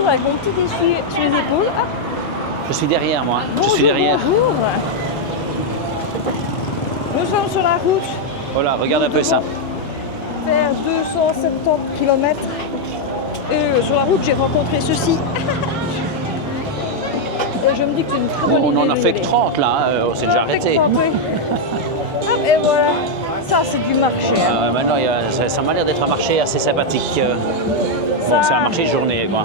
retour avec mon petit essuie sur les épaules. Hop. Je suis derrière moi. Bonjour, je suis derrière. Bonjour. Nous sommes sur la route. Voilà, regarde un peu ça. Faire 270 km. Et sur la route, j'ai rencontré ceci. Et je me dis que c'est une très bonne idée. On en a d'y fait aller. que 30 là, on s'est déjà arrêté. Hop, et voilà. Ça, c'est du marché. Hein. Maintenant, ça m'a l'air d'être un marché assez sympathique. Bon, c'est un marché de journée, quoi.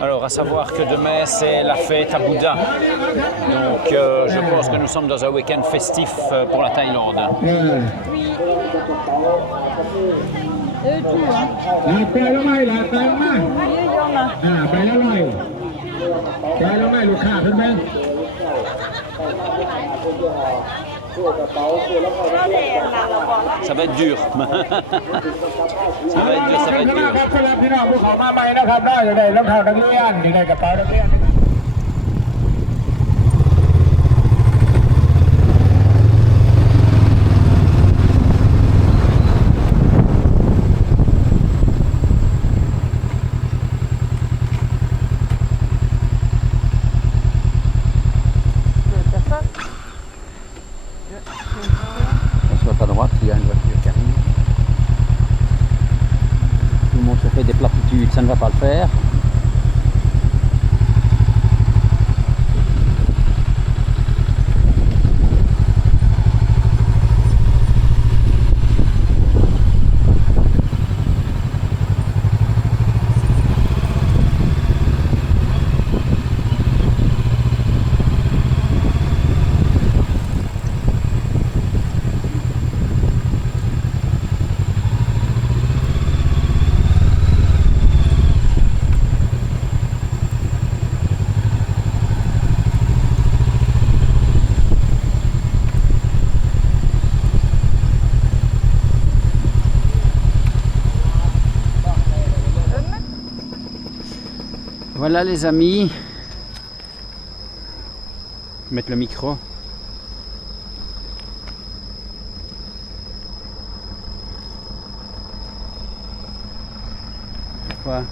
Alors, à savoir que demain, c'est la fête à Bouddha. Donc, je pense que nous sommes dans un week-end festif pour la Thaïlande. Oui. Et tout, hein. Vous voyez, il y en a. Ça va être dur. Ça va être dur, ça va être dur. Sur ta droite, il y a une voiture qui arrive. Tout le monde se fait des platitudes, ça ne va pas le faire. Voilà les amis, mettre le micro. Quoi?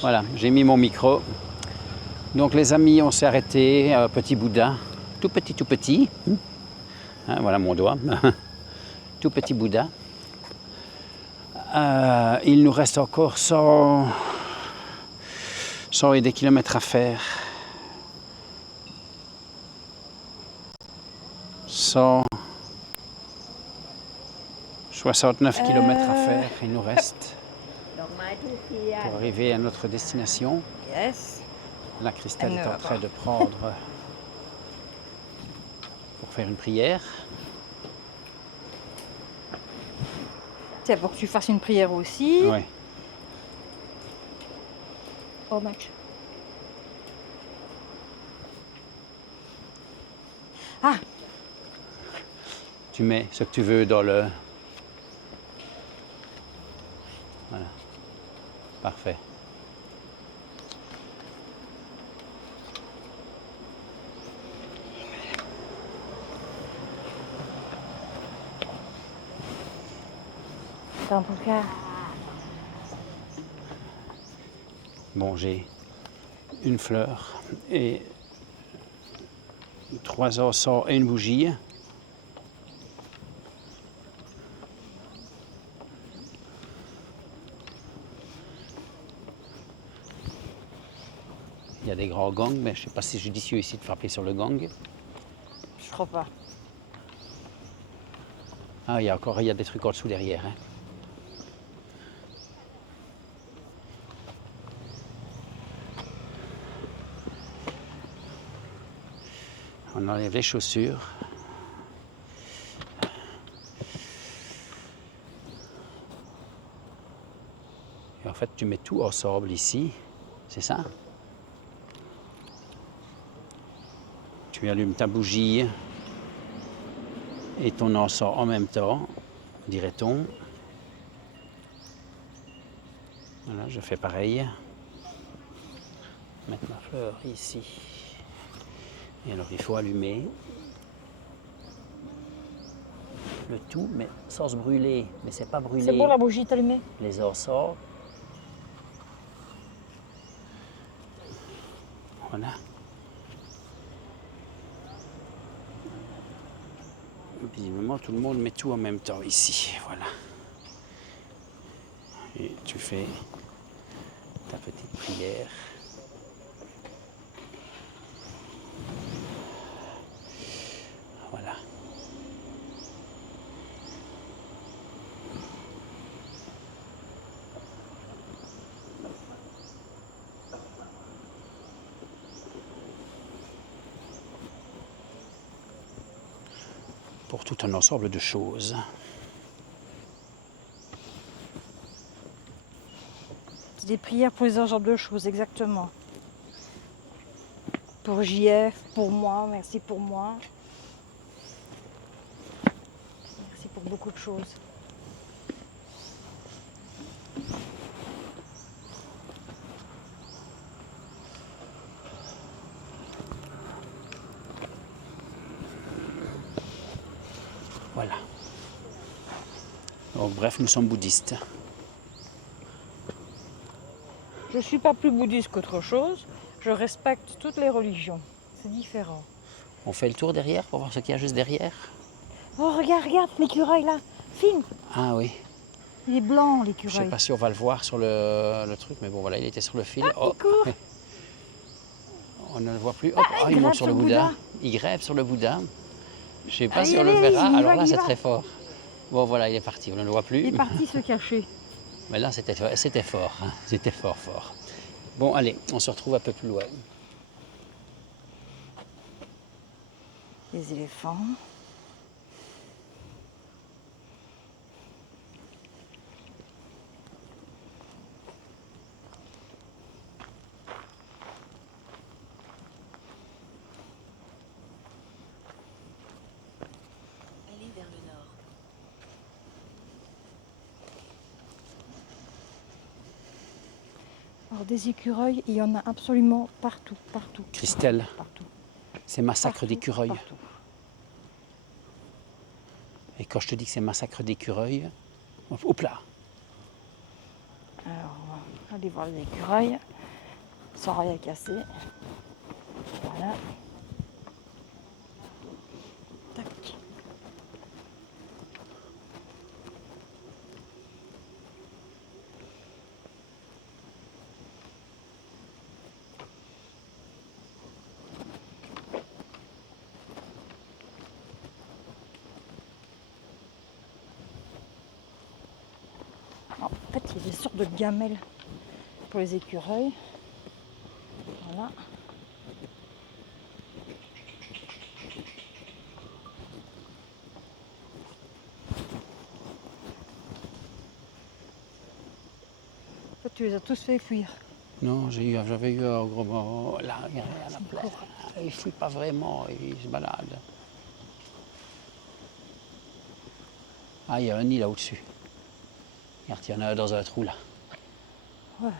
Voilà, j'ai mis mon micro. Donc les amis, on s'est arrêté à Petit Bouddha, tout petit. Hein, voilà mon doigt, tout petit Bouddha. Il nous reste encore 100 et des kilomètres à faire. 169 kilomètres à faire, il nous reste pour arriver à notre destination. Yes. La Christelle est en train de prendre pour faire une prière. Tiens, pour que tu fasses une prière aussi. Oui. Oh, mec. Ah, Tu mets ce que tu veux dans le... Voilà. Parfait. dans ton cas. Bon, j'ai une fleur et 3 encens et une bougie. Il y a des grands gangs, mais je ne sais pas si c'est judicieux ici de frapper sur le gang. Je crois pas. Ah, il y a des trucs en dessous derrière. Hein. On enlève les chaussures. Et en fait, tu mets tout ensemble ici. C'est ça? Tu allumes ta bougie et ton encens en même temps, dirait-on. Voilà, je fais pareil. Mettre ma fleur ici. Et alors il faut allumer le tout, mais sans se brûler. Mais c'est pas brûler. C'est bon, la bougie est allumée? Les ensorts. Voilà. Visiblement, tout le monde met tout en même temps ici. Voilà. Et tu fais ta petite prière. Voilà. Pour tout un ensemble de choses. C'est des prières pour les ensembles de choses, exactement. Pour JF, pour moi, merci pour moi. Merci pour beaucoup de choses. Voilà. Donc, bref, nous sommes bouddhistes. Je ne suis pas plus bouddhiste qu'autre chose. Je respecte toutes les religions. C'est différent. On fait le tour derrière pour voir ce qu'il y a juste derrière. Oh, regarde, regarde, l'écureuil là. Filme. Ah oui. Il est blanc, Je ne l'écureuil. sais pas si on va le voir sur le truc, mais bon voilà, il était sur le fil. Il court. On ne le voit plus. Hop, il il monte grimpe sur sur le le Bouddha. Bouddha. Il grimpe sur le Bouddha. Je ne sais pas Allez, si on allez, le verra. il y Alors va, là, il y c'est va. très fort. Bon voilà, il est parti. On ne le voit plus. Il est parti se cacher. Mais là, c'était fort. Hein. C'était fort, fort. Bon, allez, on se retrouve un peu plus loin. Les éléphants. Allez vers le nord. Alors des écureuils, il y en a absolument partout, partout. Christelle, Partout. c'est massacre Partout, d'écureuils. partout. Et quand je te dis que c'est massacre d'écureuils, hop là. Alors, on va aller voir les écureuils, sans rien casser. Voilà. Tac. En fait, il y a des sortes de gamelles pour les écureuils. Voilà. En fait, tu les as tous fait fuir. Non, j'avais eu un gros mort. Là, regardez, à la plaie. Il ne fuit pas vraiment, il se balade. Ah, il y a un nid là au-dessus. Regarde, il y en a un dans un trou là. Ouais.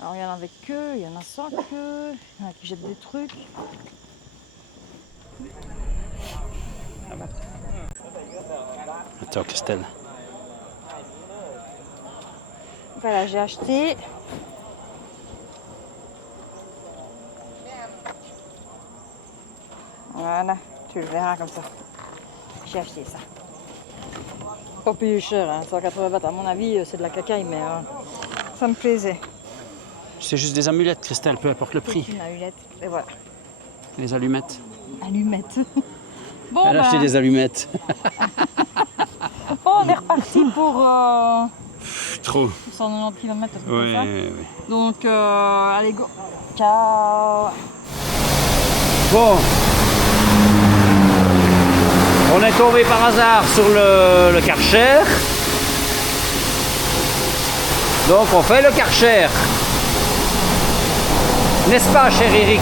Alors il y en a avec queue, il y en a sans queue, il y en a qui jettent des trucs. Attends, Christelle. Voilà, j'ai acheté. Voilà, tu le verras comme ça. J'ai acheté ça. Pas payé cher, hein, 180 bahts. À mon avis, c'est de la cacaille, mais ça me plaisait. C'est juste des amulettes, Christelle, peu importe le prix. Une allumette, et voilà. Les allumettes. Allumette. Bon, Elle a acheté des allumettes. on est reparti pour Trop. 190 km. Ouais. Donc, allez, go. Ciao. Bon, On est tombé par hasard sur le Karcher. Donc on fait le Karcher. N'est-ce pas, cher Eric?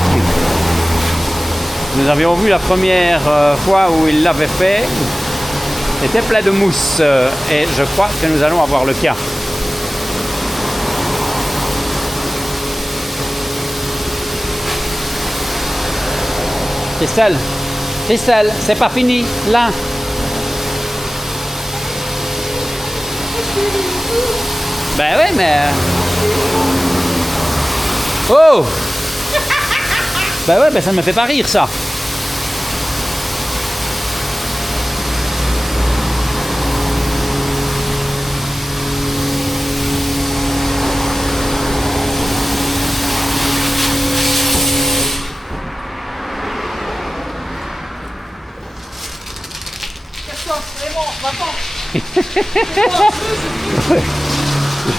Nous avions vu la première fois où il l'avait fait. C'était plein de mousse. Et je crois que nous allons avoir le cas. Christelle, Christelle, c'est pas fini, là. Ben oui, mais... Oh! Ben ouais, ben ça ne me fait pas rire, ça.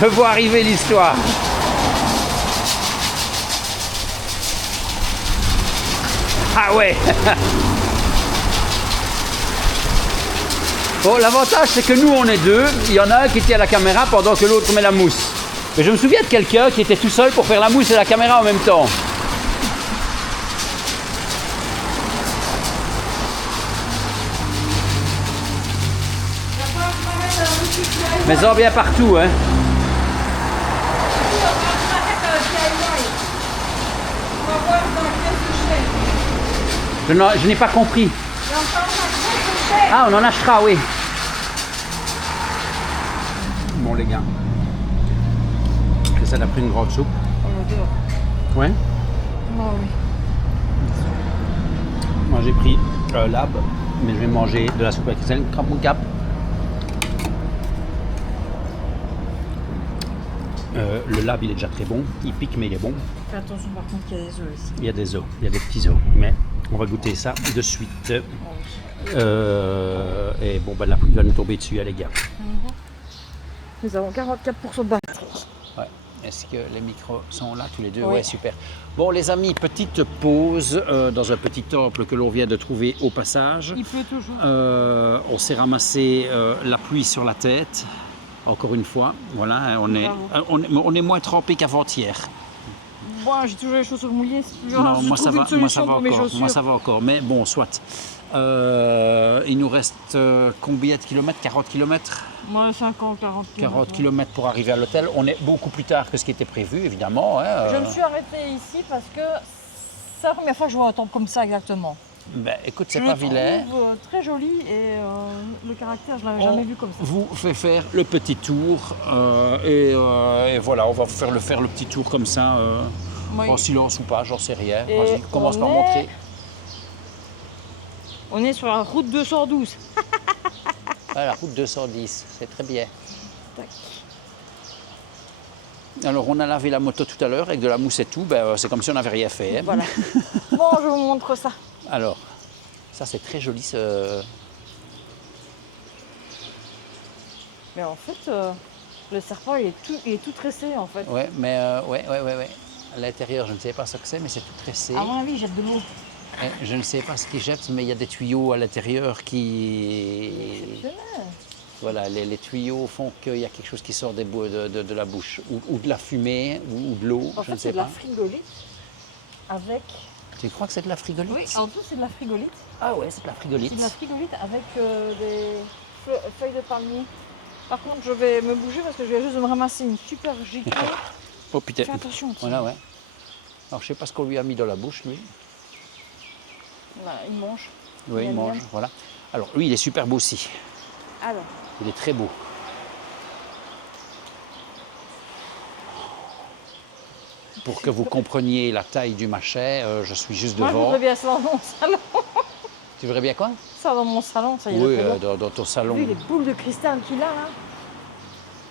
Je vois arriver l'histoire. Ah ouais. Bon, l'avantage c'est que nous on est deux. Il y en a un qui tient la caméra pendant que l'autre met la mousse. Mais je me souviens de quelqu'un qui était tout seul pour faire la mousse et la caméra en même temps. Mais en bien partout, hein. Je n'ai pas compris. Ah, on en achètera, oui. Bon, les gars. Ça a pris une grande soupe. Ouais. Oh, oui. Moi, j'ai pris l'ab, mais je vais manger de la soupe avec Christelle. Crampon cap. Le lab, il est déjà très bon. Il pique, mais il est bon. Fais attention, par contre, il y a des œufs ici. Il y a des os, il y a des petits os. Mais on va goûter ça de suite. Et bon, ben, la pluie va nous tomber dessus, hein, les gars. Nous avons 44% de batterie. Ouais. Est-ce que les micros sont là tous les deux? Oui. Ouais, super. Bon, les amis, petite pause dans un petit temple que l'on vient de trouver au passage. Il pleut toujours. On s'est ramassé la pluie sur la tête. Encore une fois, voilà, on est moins trempé qu'avant-hier. Moi, j'ai toujours les chaussures mouillées. C'est plus Non, grave. moi Je ça trouve va, une solution pour mes encore. chaussures. Moi ça va encore, mais bon, soit. Il nous reste combien de kilomètres? 40 kilomètres? Moi, 50, 40 40 kilomètres pour arriver à l'hôtel. On est beaucoup plus tard que ce qui était prévu, évidemment. Hein, Je me suis arrêtée ici parce que c'est la première fois que je vois un temple comme ça exactement. Ben, écoute, c'est Je pas le vilain. trouve très joli et le caractère, je ne l'avais jamais vu comme ça. Vous fait faire le petit tour et voilà, on va faire le petit tour comme ça, Oui. en silence ou pas, j'en sais rien. Et Vas-y, commence par on est- montrer. On est sur la route 212. Ah, la route 210, c'est très bien. Tac. Alors, on a lavé la moto tout à l'heure avec de la mousse et tout, ben, c'est comme si on n'avait rien fait. Hein. Voilà. Bon, je vous montre ça. Alors, ça c'est très joli ce... Mais en fait, le serpent, il est tout tressé en fait. Ouais, mais ouais. À l'intérieur, je ne sais pas ce que c'est, mais c'est tout tressé. À mon avis, il jette de l'eau. Je ne sais pas ce qu'il jette, mais il y a des tuyaux à l'intérieur qui... Voilà, les tuyaux font qu'il y a quelque chose qui sort de la bouche, ou de la fumée, ou de l'eau, En je fait, ne sais c'est de la pas. frigolite avec... Tu crois que c'est de la frigolite? Oui, en dessous, c'est de la frigolite. Ah ouais, c'est de la frigolite. C'est de la frigolite avec des feuilles de palmier. Par contre, je vais me bouger parce que je viens juste de me ramasser une super gigot. Oh putain. Fais attention. tiens. Voilà, ouais. Alors, je sais pas ce qu'on lui a mis dans la bouche, lui. Voilà, il mange. Oui, il aime mange, bien. voilà. Alors, lui, il est super beau aussi. Alors, Il est très beau. Pour que vous compreniez la taille du machet, je suis juste moi, je devant. voudrais bien ça dans mon salon. Tu verrais bien quoi? Ça dans mon salon, ça y est. Oui, dans ton salon. Vu les boules de cristal qu'il a là.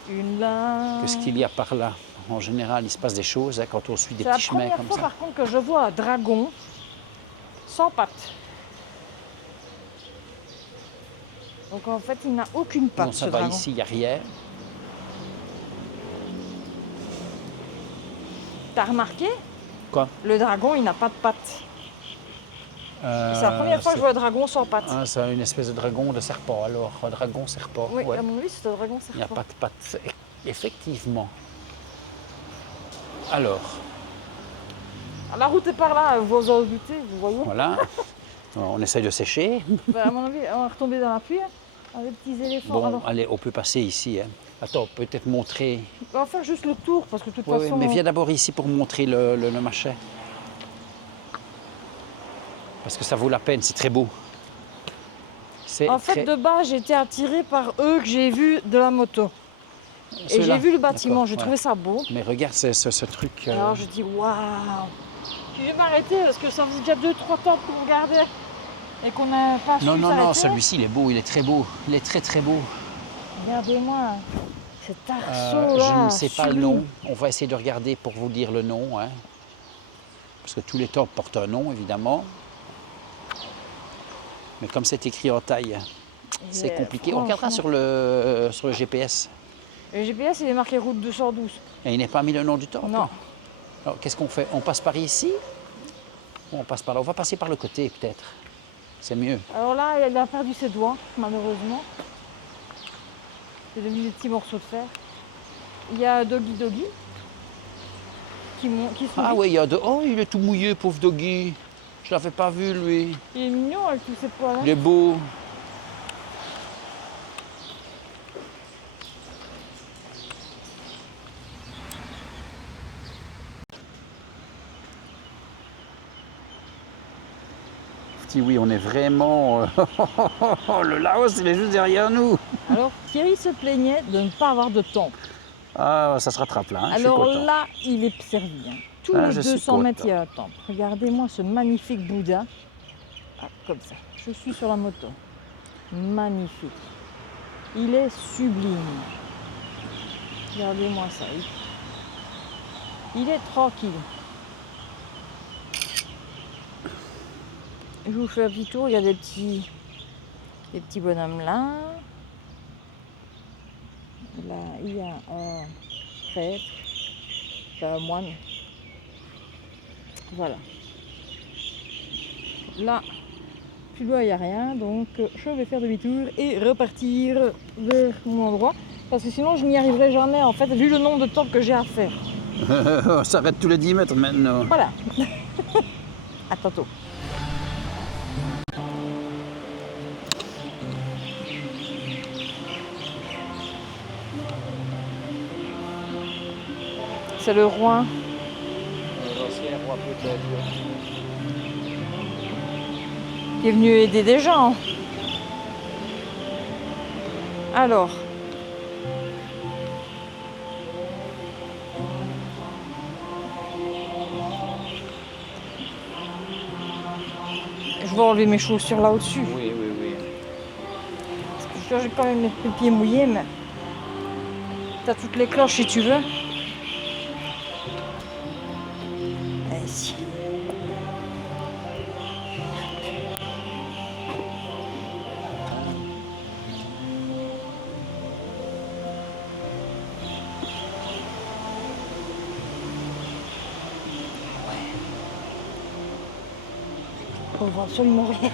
Une là. Qu'est-ce qu'il y a par là? En général, il se passe des choses hein, quand on suit des C'est la petits chemins première comme fois ça. par contre que je vois un dragon sans pattes. Donc en fait, il n'a aucune patte, Non, ça ce va dragon. ici, il n'y a rien. T'as remarqué? Quoi? Le dragon, il n'a pas de pattes. C'est la première fois que je vois un dragon sans pattes. Ah, c'est une espèce de dragon de serpent, alors. Un dragon serpent. Oui, ouais. à mon avis, c'est un dragon Il n'y a serpent. pas de pattes, effectivement. Alors, La route est par là, vous en doutez, vous voyez. voilà. On essaye de sécher. Bah, à mon avis, on va retomber dans la pluie. Hein, les petits éléphants. Bon, Alors, allez, on peut passer ici. Hein. Attends, peut-être montrer. on va faire juste le tour parce que de toute Oui, façon. mais viens d'abord ici pour montrer le machet. Parce que ça vaut la peine, c'est très beau. C'est En fait, de base, j'ai été attirée par eux que j'ai vus de la moto. Et Ceux-là. j'ai vu le bâtiment, D'accord, j'ai ouais. trouvé ça beau. Mais regarde ce truc. Alors je dis waouh. Je vais m'arrêter parce que ça faisait déjà 2-3 temps qu'on regardait et qu'on n'a pas su Non, non, s'arrêter. non, celui-ci il est beau, il est très beau. Il est très très beau. Regardez-moi cet arceau là. Je ne sais pas le sublime. nom. On va essayer de regarder pour vous dire le nom. Hein. Parce que tous les temples portent un nom, évidemment. Mais comme c'est écrit en taille, c'est Et compliqué. On regardera franchement, sur le GPS. le GPS il est marqué route 212. Et il n'est pas mis le nom du temple. Non. Alors qu'est-ce qu'on fait? On passe par ici ou on passe par là? On va passer par le côté peut-être. C'est mieux. Alors là, il a perdu ses doigts, malheureusement. C'est devenu des petits morceaux de fer. Il y a Doggy Doggy qui sourit. Ah oui, il y a de... Oh, il est tout mouillé, pauvre doggy. Je l'avais pas vu, lui. Il est mignon avec tous ses poils. Il est beau. Oui, on est vraiment... le Laos, il est juste derrière nous. Alors Thierry se plaignait de ne pas avoir de temple. Ah, ça se rattrape là, hein, je suis Alors content. là, il est servi. Hein. Tous Ah, les je suis 200 mètres, content. il y a un temple. Regardez-moi ce magnifique Bouddha. Ah, comme ça. Je suis sur la moto. Magnifique. Il est sublime. Regardez-moi ça. Il est tranquille. Je vous fais un petit tour. Il y a des petits bonhommes là. Là, il y a un prêtre, enfin, un moine. Voilà. Là, plus loin, il n'y a rien, donc je vais faire demi-tour et repartir vers mon endroit. Parce que sinon, je n'y arriverai jamais, en fait, vu le nombre de temples que j'ai à faire. On s'arrête tous les 10 mètres maintenant. Voilà. À tantôt. C'est le roi. L'ancien roi peut-être. Qui est venu aider des gens. Alors. Je vais enlever mes chaussures là au-dessus. Oui, oui, oui. Parce que j'ai quand même les pieds mouillés, mais t'as toutes les cloches si tu veux. Ici. On voit absolument rien.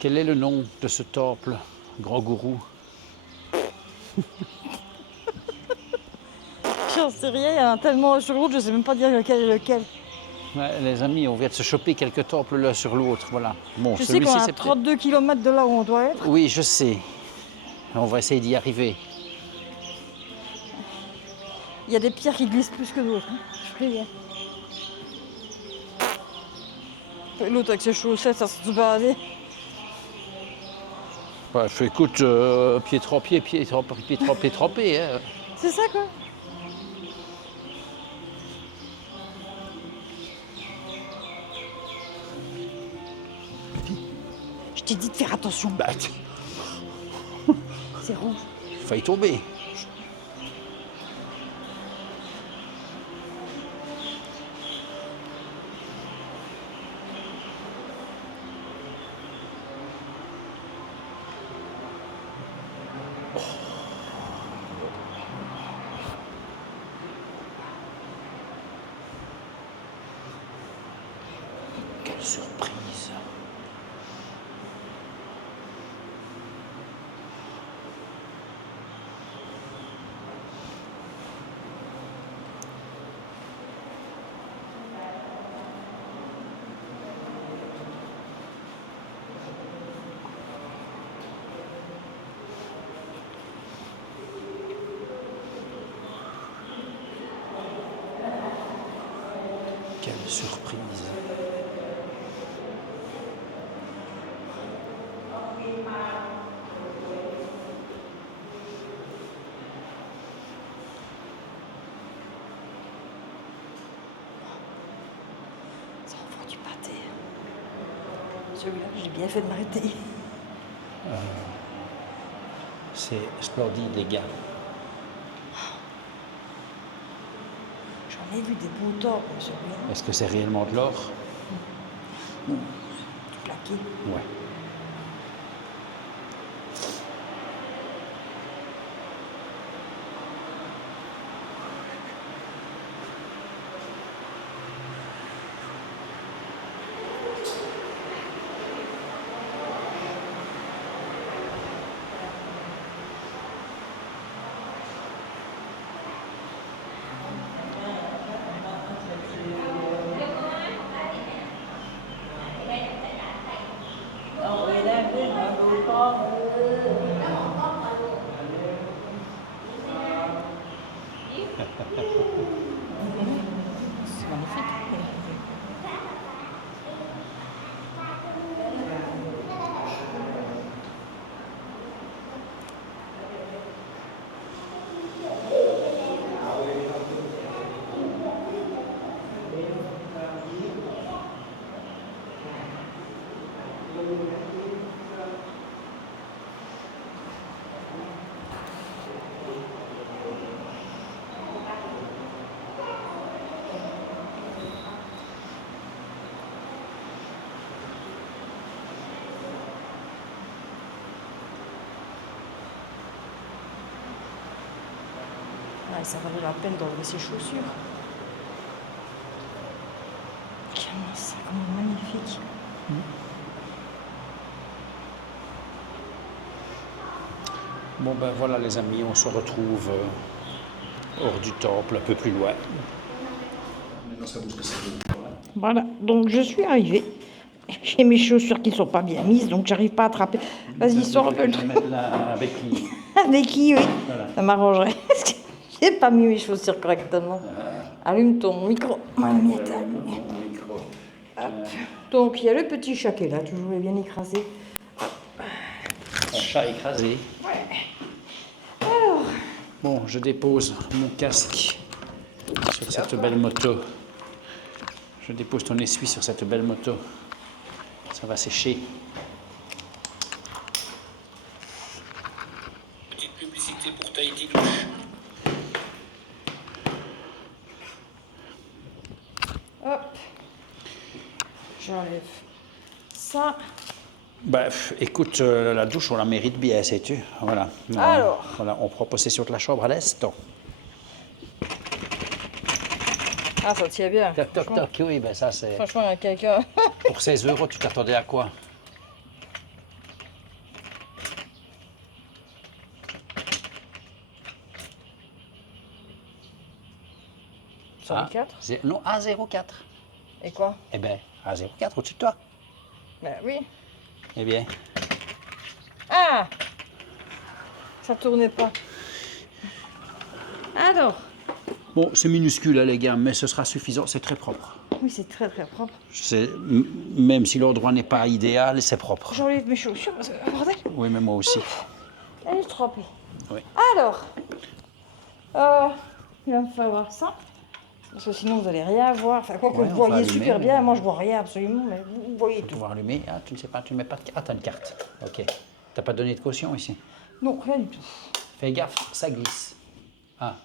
Quel est le nom de ce temple, grand gourou? J'en sais rien, il y en a tellement sur l'autre, je sais même pas dire lequel est lequel. Ouais, les amis, on vient de se choper quelques temples l'un sur l'autre, voilà. Bon, Je sais qu'on celui-ci, est à c'est peut-être... 32 km de là où on doit être. Oui, je sais. On va essayer d'y arriver. Il y a des pierres qui glissent plus que d'autres. Hein. Je préviens. L'autre avec ses chaussettes, ça se balader. Bref, écoute, pied trempé, pied trempé, pied trempé, trempé. Hein. C'est ça quoi. Je t'ai dit de faire attention. Bah, C'est rouge. failli tomber. Quelle surprise. Quelle surprise. Ça envoie du pâté. Celui-là, j'ai bien fait de m'arrêter. C'est splendide, les gars. J'en ai vu des beaux torts comme celui-là. Est-ce que c'est réellement de l'or? Tout plaqué. Ouais. C'est magnifique. Ouais, ça valait la peine d'enlever ses chaussures. C'est vraiment magnifique. Bon ben voilà les amis, on se retrouve hors du temple, un peu plus loin. Maintenant ça bouge que c'est beau. Voilà, donc je suis arrivée. J'ai mes chaussures qui ne sont pas bien mises, donc j'arrive pas à attraper. Vas-y, sors un peu le Je vais truc. mettre la béquille. Avec qui, oui. Voilà. Ça m'arrangerait. Parce que j'ai pas mis mes chaussures correctement. Allume ton micro. Voilà, Mon micro. Hop. Donc il y a le petit chat qui est là, toujours bien écrasé. Un chat écrasé. Alors, Bon, je dépose mon casque sur cette belle moto. Je dépose ton essuie sur cette belle moto. Ça va sécher. Petite publicité pour Tahiti Douche. hop. J'enlève ça. Bref, écoute, la douche, on la mérite bien, sais-tu. Voilà. Alors. Voilà, on prend possession de la chambre à l'instant. Ah, ça tient bien. Toc, toc, toc, oui, ben ça c'est... Franchement, il y a quelqu'un. Pour 16 €, tu t'attendais à quoi? sur les 4. Non, A04. Et quoi? Eh bien, A04 au-dessus de toi. Ben oui. Eh bien, Ah! Ça tournait pas. Alors? bon, c'est minuscule, hein, les gars, mais ce sera suffisant. C'est très propre. Oui, c'est très très propre. Même si l'endroit n'est pas idéal, c'est propre. J'enlève mes chaussures parce que, bordel, Oui, mais moi aussi. elle est trempée. Oui. Alors, il va me falloir ça. Parce que sinon, vous n'allez rien voir. Enfin, quoi que Ouais, vous on voyez va allumer, super bien. mais- Moi, je vois rien absolument, mais vous voyez tout. On va allumer. Ah, tu ne sais pas, tu ne mets pas de carte. Ah, t'as une carte. Ok. T'as pas donné de caution ici. Non, rien du tout. Fais gaffe, ça glisse. Ah,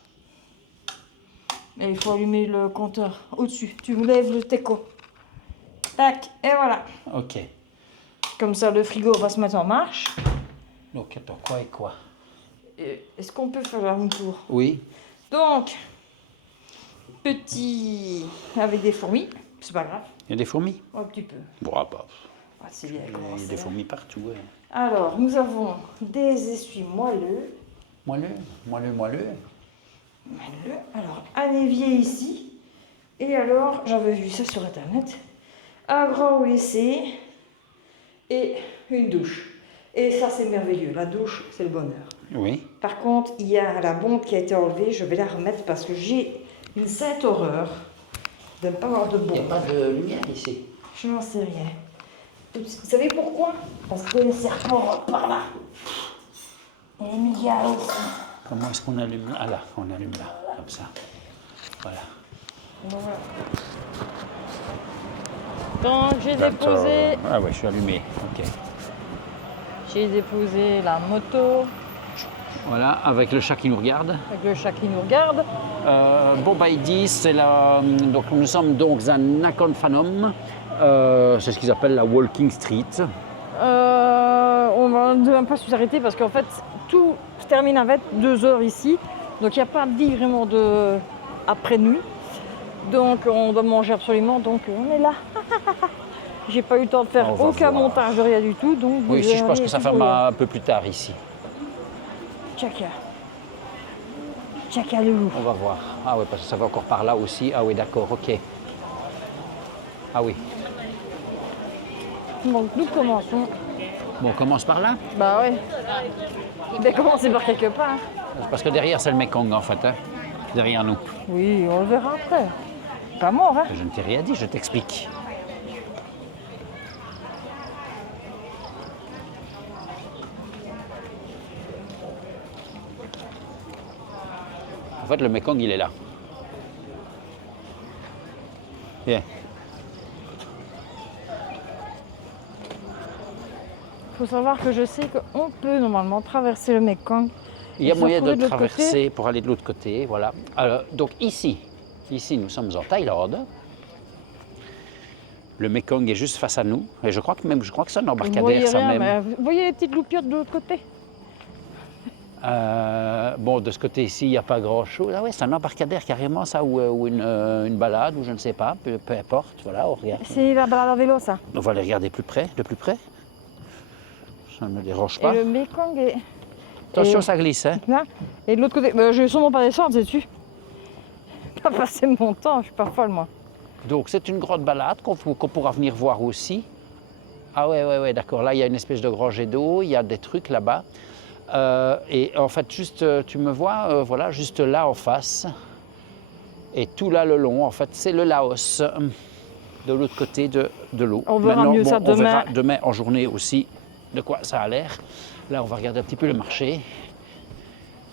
Mais il faut allumer le compteur au-dessus. Tu vous lèves le teco. Tac, et voilà. ok. Comme ça, le frigo va se mettre en marche. Donc, attends, quoi et quoi? Est-ce qu'on peut faire un tour? Oui. Donc, petit avec des fourmis. C'est pas grave. Il y a des fourmis? Un petit peu. Bon, ah, bah, Ah, c'est bien. il y a des fourmis partout. Ouais. Alors, nous avons des essuies moelleux. Moelleux, moelleux, moelleux. Alors, un évier ici. Et alors, j'avais vu ça sur internet. Un grand WC et une douche. Et ça, c'est merveilleux. La douche, c'est le bonheur. Oui. Par contre, il y a la bombe qui a été enlevée. Je vais la remettre parce que j'ai une sainte horreur de ne pas avoir de Il n'y a bombe. pas de lumière ici. Je n'en sais rien. Vous savez pourquoi? Parce que le serpent rentre par là. Et il y a aussi. Comment est-ce qu'on allume là? Ah là, on allume là, comme ça. Voilà. Voilà. Donc j'ai déposé, Ah ouais, je suis allumé. Ok. j'ai déposé la moto Voilà, avec le chat qui nous regarde. avec le chat qui nous regarde. Bon, bah, ils disent, c'est la... Donc, nous sommes donc à Nakhon Phanom. C'est ce qu'ils appellent la Walking Street. On ne va pas s'arrêter parce qu'en fait tout se termine à 22 heures ici. Donc il n'y a pas dit vraiment de après nuit. Donc on doit manger absolument. Donc on est là. J'ai pas eu le temps de faire On va aucun voir. montage de rien du tout. Donc Oui, vous ici, je pense allez que ça tout ferme un peu plus tard ici. Tchaka. Tchaka le loup. On va voir. Ah oui, parce que ça va encore par là aussi. Ah oui, d'accord, ok. Ah oui. Donc nous commençons. Bon, on commence par là. Bah ouais. Je vais commencer par quelque part. Parce que derrière, c'est le Mekong, en fait. Hein. Derrière nous. Oui, on le verra après. Pas mort, hein. Je ne t'ai rien dit, je t'explique. En fait, le Mekong, il est là. Bien. Il faut savoir que je sais qu'on peut normalement traverser le Mekong. Il y a se moyen de retrouver de le l'autre côté. traverser pour aller de l'autre côté. Voilà. Alors, donc ici, nous sommes en Thaïlande. Le Mekong est juste face à nous. Et je crois que c'est un Vous embarcadère, voyez ça rien, même. mais vous voyez les petites loupiottes de l'autre côté? Bon, de ce côté ici, il n'y a pas grand-chose. Ah ouais, c'est un embarcadère carrément, ça, ou une balade, ou je ne sais pas, peu importe. Voilà, on regarde. C'est la balade à vélo, ça. On va les regarder de plus près. Ça ne me dérange Et pas. le Mekong est Attention, et- ça glisse. Hein. là. Et de l'autre côté, je vais sûrement pas descendre, sais-tu? Pas passer mon temps, je suis pas folle, moi. Donc, c'est une grande balade qu'on pourra venir voir aussi. Ah ouais, d'accord. Là, il y a une espèce de grand jet d'eau, il y a des trucs là-bas. Et en fait, juste, tu me vois, voilà, juste là en face. Et tout là le long, en fait, c'est le Laos, de l'autre côté de l'eau. On verra Maintenant, mieux ça on demain. verra demain en journée aussi de quoi ça a l'air. Là, on va regarder un petit peu le marché.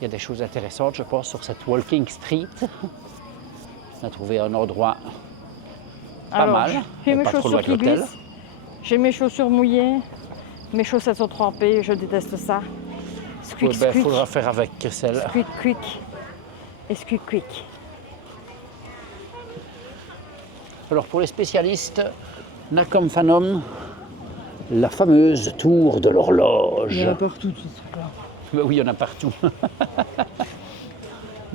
Il y a des choses intéressantes, je pense, sur cette Walking Street. On a trouvé un endroit pas Alors, mal, j'ai mais mes pas trop chaussures loin de qui l'hôtel. glissent. J'ai mes chaussures mouillées. Mes chaussettes sont trempées, je déteste ça. Squeak, Il squeak. faudra faire avec celle. Squeak, quick. Et squeak, quick. Alors pour les spécialistes, Nakhon Phanom, la fameuse tour de l'horloge. partout, tout ça. Ben oui, il y en a partout.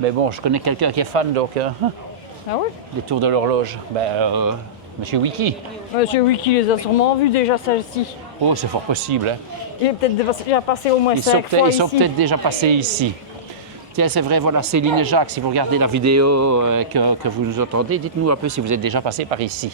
Mais bon, je connais quelqu'un qui est fan, donc, Ah oui? des tours de l'horloge. Monsieur Wiki. Monsieur Wiki les a sûrement vues déjà, celle-ci. Oh, c'est fort possible. Hein. Il est peut-être déjà passé au moins Ils sont 5 fois ils sont ici. peut-être déjà passés ici. Tiens, c'est vrai, voilà, Céline et Jacques, si vous regardez la vidéo que vous nous entendez, dites-nous un peu si vous êtes déjà passé par ici.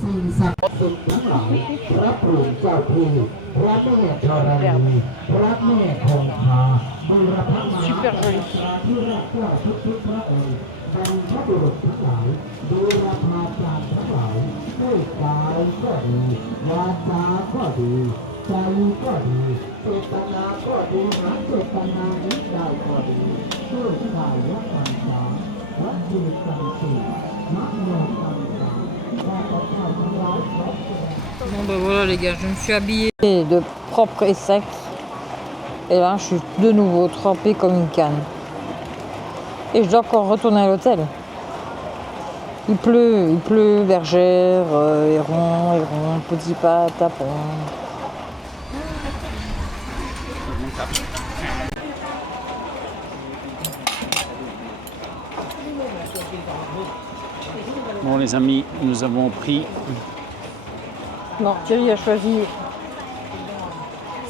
สิ่งศักดิ์สิทธิ์ทั้งหลายพระปู่เจ้าที่พระแม่ธรณีพระแม่คงคาบูรพมา Super joli. ที่รักเจ้าทุกพระองค์บรรพบุรุษทั้งหลายบูรพาจารย์ทั้งหลายด้วยกายก็ดีวาจาก็ดีใจก็ดีเจตนาก็ดีหาเจตนานี้ได้ก็ดีด้วยกายและวาจาวัดจิตตังสีมโนตังสา Bon ben voilà les gars, je me suis habillée de propre et sec. Et là je suis de nouveau trempée comme une canne. Et je dois encore retourner à l'hôtel. Il pleut, bergère, héron, petit pas, tapon. Bon les amis, nous avons pris Non, Thierry a choisi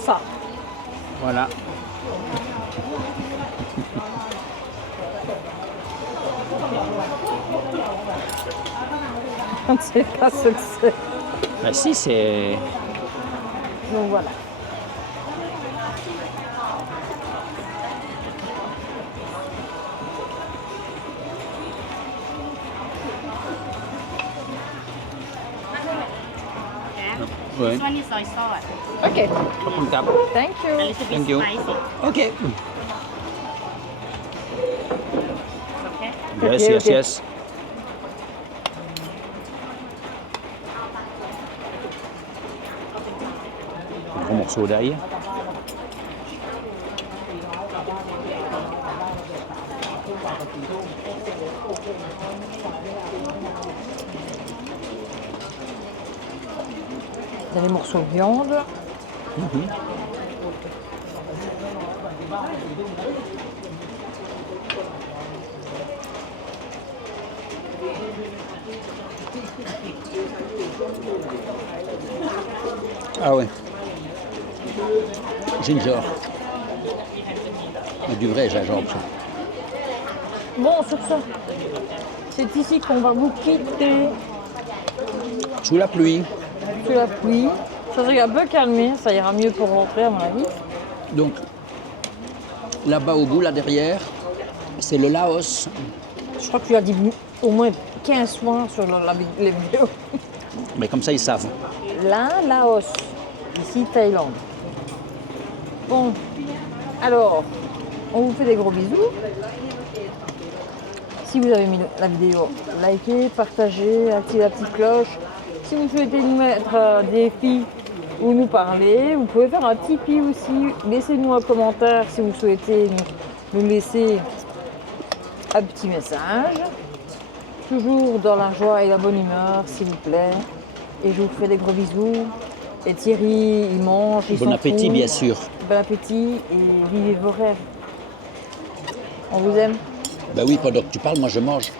ça. voilà. Je ne sais pas ce que c'est. Bah si, c'est... Donc voilà. Ouais. This one is soy sauce. Ok, ขอบคุณครับ thank A you. little bit Thank you. spicy. Ok. Okay. Yes, Ok, yes, ok. yes. Un gros morceau d'ail. Il y a les morceaux de viande. Ah ouais. Ginger. Mais du vrai gingembre, ça. Bon, sur ça, c'est ici qu'on va vous quitter Sous la pluie. sous la pluie. Ça s'est un peu calmé, ça ira mieux pour rentrer à mon avis. Donc, là-bas au bout, là derrière, c'est le Laos. Je crois que tu as dit au moins 15 fois sur les vidéos. Mais comme ça, ils savent. Là, Laos. Ici, Thaïlande. Bon, alors, on vous fait des gros bisous. Si vous avez aimé la vidéo, likez, partagez, activez la petite cloche. Si vous souhaitez nous mettre des défis ou nous parler, vous pouvez faire un Tipeee aussi. Laissez-nous un commentaire si vous souhaitez nous laisser un petit message. Toujours dans la joie et la bonne humeur, s'il vous plaît. Et je vous fais des gros bisous. Et Thierry, il mange, il Bon s'en appétit, fout. bien sûr. Bon appétit et vivez vos rêves. On vous aime. Ben oui, pendant que tu parles, moi je mange.